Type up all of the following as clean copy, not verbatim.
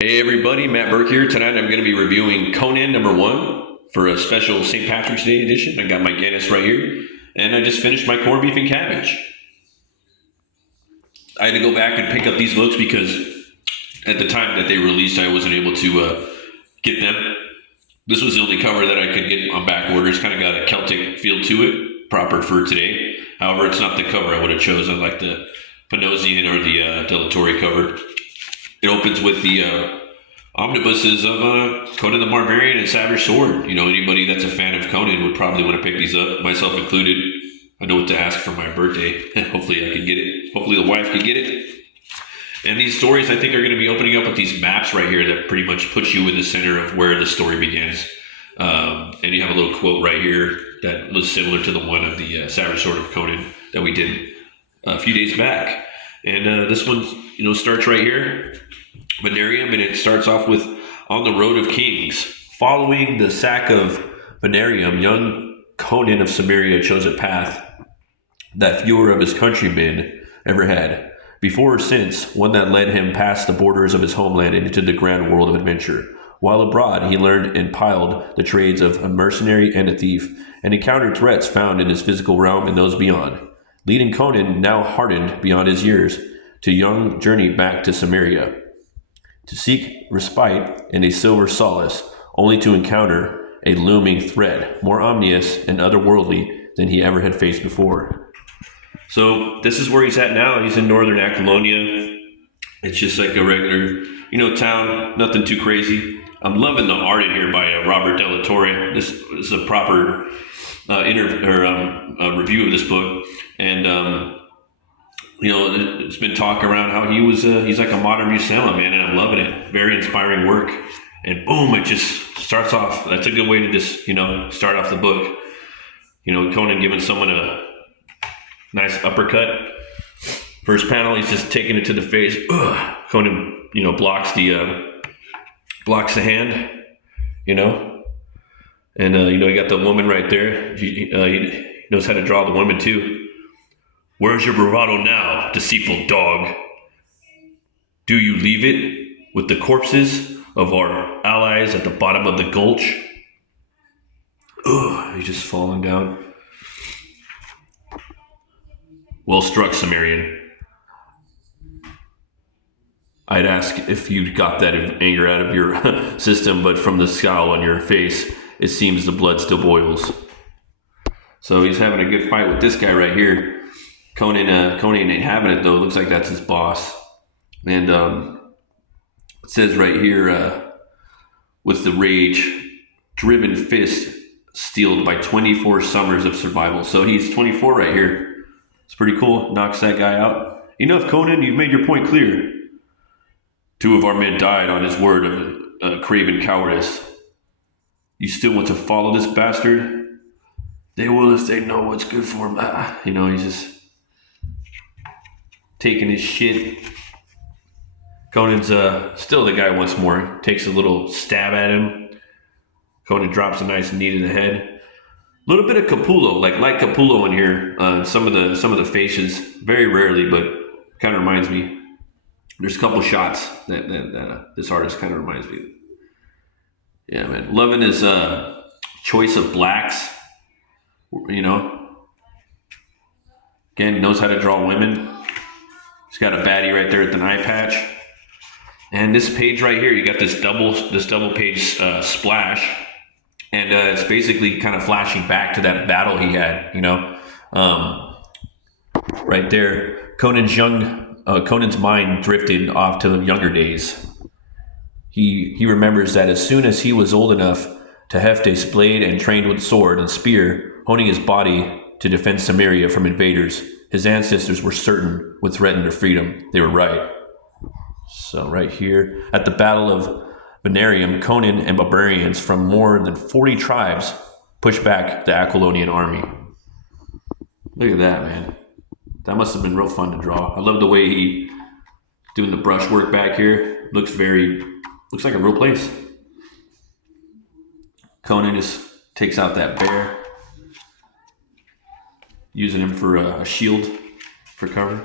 Hey everybody, Matt Burke here. Tonight I'm going to be reviewing Conan #1 for a special St. Patrick's Day edition. I got my Guinness right here, and I just finished my corned beef and cabbage. I had to go back and pick up these books because at the time that they released, I wasn't able to get them. This was the only cover that I could get on back order. It's kind of got a Celtic feel to it, proper for today. However, it's not the cover I would have chosen, like the Panosian or the De La Torre cover. It opens with the omnibuses of Conan the Barbarian and Savage Sword. You know, anybody that's a fan of Conan would probably want to pick these up, myself included. I know what to ask for my birthday. Hopefully I can get it. Hopefully the wife can get it. And these stories, I think, are going to be opening up with these maps right here that pretty much put you in the center of where the story begins. And you have a little quote right here that was similar to the one of the Savage Sword of Conan that we did a few days back. And this one, starts right here, Venarium, and it starts off with On the Road of Kings. Following the sack of Venarium, young Conan of Samaria chose a path that fewer of his countrymen ever had, before or since, one that led him past the borders of his homeland and into the grand world of adventure. While abroad, he learned and plied the trades of a mercenary and a thief, and encountered threats found in his physical realm and those beyond, leading Conan, now hardened beyond his years, to young journey back to Samaria, to seek respite and a silver solace, only to encounter a looming threat, more ominous and otherworldly than he ever had faced before. So this is where he's at now. He's in northern Apollonia. It's just like a regular, town, nothing too crazy. I'm loving the art in here by Robert De La Torre. This is a proper review of this book, and there's been talk around how he's like a modern Musella, man, and I'm loving it. Very inspiring work, and boom, it just starts off. That's a good way to just start off the book. Conan giving someone a nice uppercut. First panel, he's just taking it to the face. Ugh. Conan, blocks the hand, and you got the woman right there. He knows how to draw the woman too. Where's your bravado now, deceitful dog? Do you leave it with the corpses of our allies at the bottom of the gulch? Ugh, he's just falling down. Well struck, Cimmerian. I'd ask if you got that anger out of your system, but from the scowl on your face, it seems the blood still boils. So he's having a good fight with this guy right here. Conan ain't having it though. Looks like that's his boss. And it says right here, with the rage, driven fist steeled by 24 summers of survival. So he's 24 right here. It's pretty cool. Knocks that guy out. Enough, Conan. You've made your point clear. 2 of our men died on his word of craven cowardice. You still want to follow this bastard? They will if they know what's good for him. He's just taking his shit. Conan's still the guy once more. Takes a little stab at him. Conan drops a nice knee to the head. A little bit of Capullo, like Capullo in here. Some of the faces, very rarely, but kind of reminds me. There's a couple shots that this artist kind of reminds me of. Yeah, man. Loving his choice of blacks. Again, knows how to draw women. He's got a baddie right there at the eye patch. And this page right here, you got this double page splash. And it's basically kind of flashing back to that battle he had, right there. Conan's mind drifted off to the younger days. He remembers that as soon as he was old enough to heft a blade and trained with sword and spear, honing his body to defend Samaria from invaders, his ancestors were certain would threaten their freedom. They were right. So right here, at the Battle of Venarium, Conan and barbarians from more than 40 tribes pushed back the Aquilonian army. Look at that, man. That must have been real fun to draw. I love the way he doing the brush work back here. Looks like a real place. Conan just takes out that bear, using him for a shield for cover.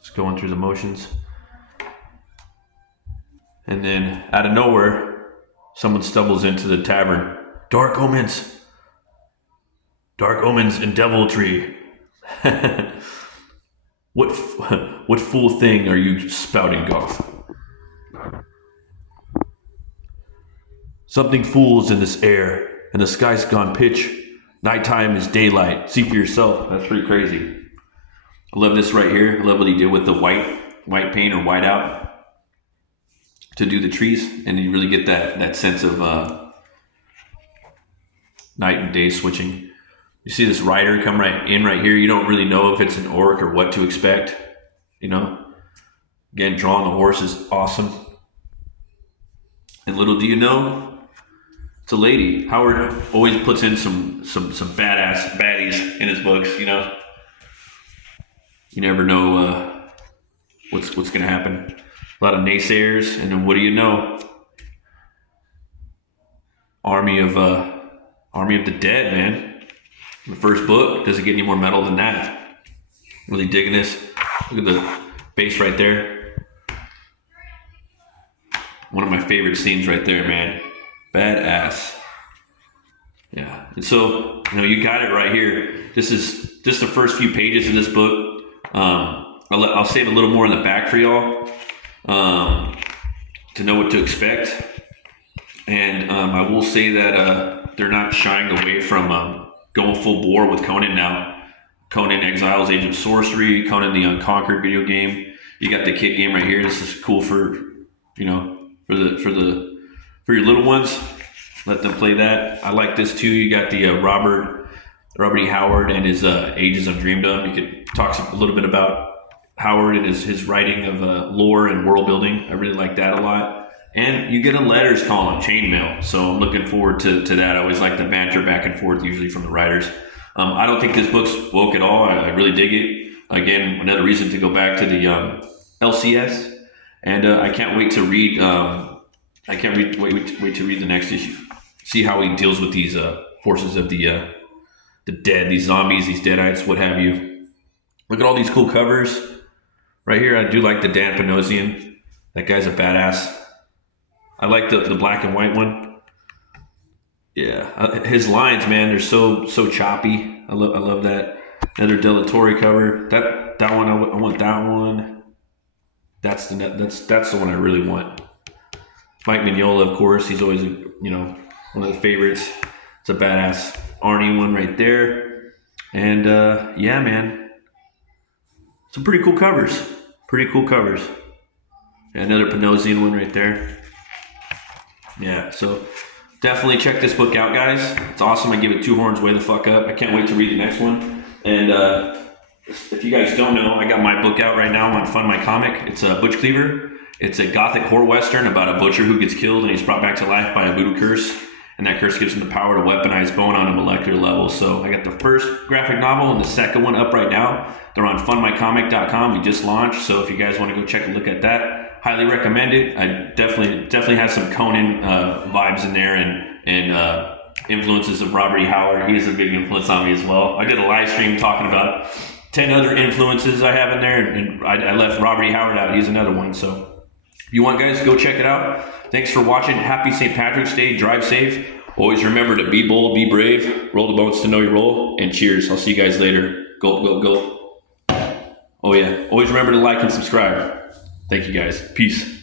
Just going through the motions. And then out of nowhere, someone stumbles into the tavern. Dark omens and deviltry. What fool thing are you spouting, Goth? Something fools in this air, and the sky's gone pitch. Nighttime is daylight. See for yourself. That's pretty crazy. I love this right here. I love what he did with the white paint or white out to do the trees, and you really get that sense of night and day switching. You see this rider come right here. You don't really know if it's an orc or what to expect. You know, again, drawing the horse is awesome. And little do you know, it's a lady. Howard always puts in some badass baddies in his books. You know, you never know what's going to happen. A lot of naysayers, and then what do you know? Army of the Dead, man. The first book, doesn't get any more metal than that. Really digging this. Look at the face right there. One of my favorite scenes right there, man. Badass. Yeah, and so, you know, you got it right here. This is just the first few pages of this book. I'll save a little more in the back for y'all to know what to expect. And I will say that they're not shying away from going full bore with Conan now. Conan Exiles Age of Sorcery, Conan the Unconquered video game. You got the kid game right here. This is cool for, you know, for your little ones. Let them play that. I like this too. You got the Robert E. Howard and his Ages Undreamed Of. You could talk a little bit about Howard and his writing of lore and world building. I really like that a lot. And you get a letters column, chainmail. So I'm looking forward to that. I always like the banter back and forth, usually from the writers. I don't think this book's woke at all. I really dig it. Again, another reason to go back to the LCS. And I can't wait to read. Wait to read the next issue. See how he deals with these forces of the dead, these zombies, these deadites, what have you. Look at all these cool covers. Right here, I do like the Dan Panosian. That guy's a badass. I like the black and white one. Yeah, his lines, man, they're so choppy. I love that. Another Del Torre cover. That one, I want that one. That's the one I really want. Mike Mignola, of course, he's always one of the favorites. It's a badass Arnie one right there. And yeah, man, some pretty cool covers. Yeah, another Panosian one right there. Yeah, so definitely check this book out, guys. It's awesome. I give it 2 horns way the fuck up. I can't wait to read the next one. And if you guys don't know, I got my book out right now on Fund My Comic. It's a Butch Cleaver. It's a gothic horror western about a butcher who gets killed and he's brought back to life by a voodoo curse. And that curse gives him the power to weaponize bone on a molecular level. So I got the first graphic novel and the second one up right now. They're on fundmycomic.com. We just launched. So if you guys want to go check a look at that, highly recommend it. I definitely has some Conan vibes in there and influences of Robert E. Howard. He is a big influence on me as well. I did a live stream talking about 10 other influences I have in there, and I left Robert E. Howard out. He's another one. So if you want, guys, go check it out. Thanks for watching. Happy St. Patrick's Day. Drive safe. Always remember to be bold, be brave, roll the bones to know your role, and cheers. I'll see you guys later. Go, go, go. Oh, yeah. Always remember to like and subscribe. Thank you, guys. Peace.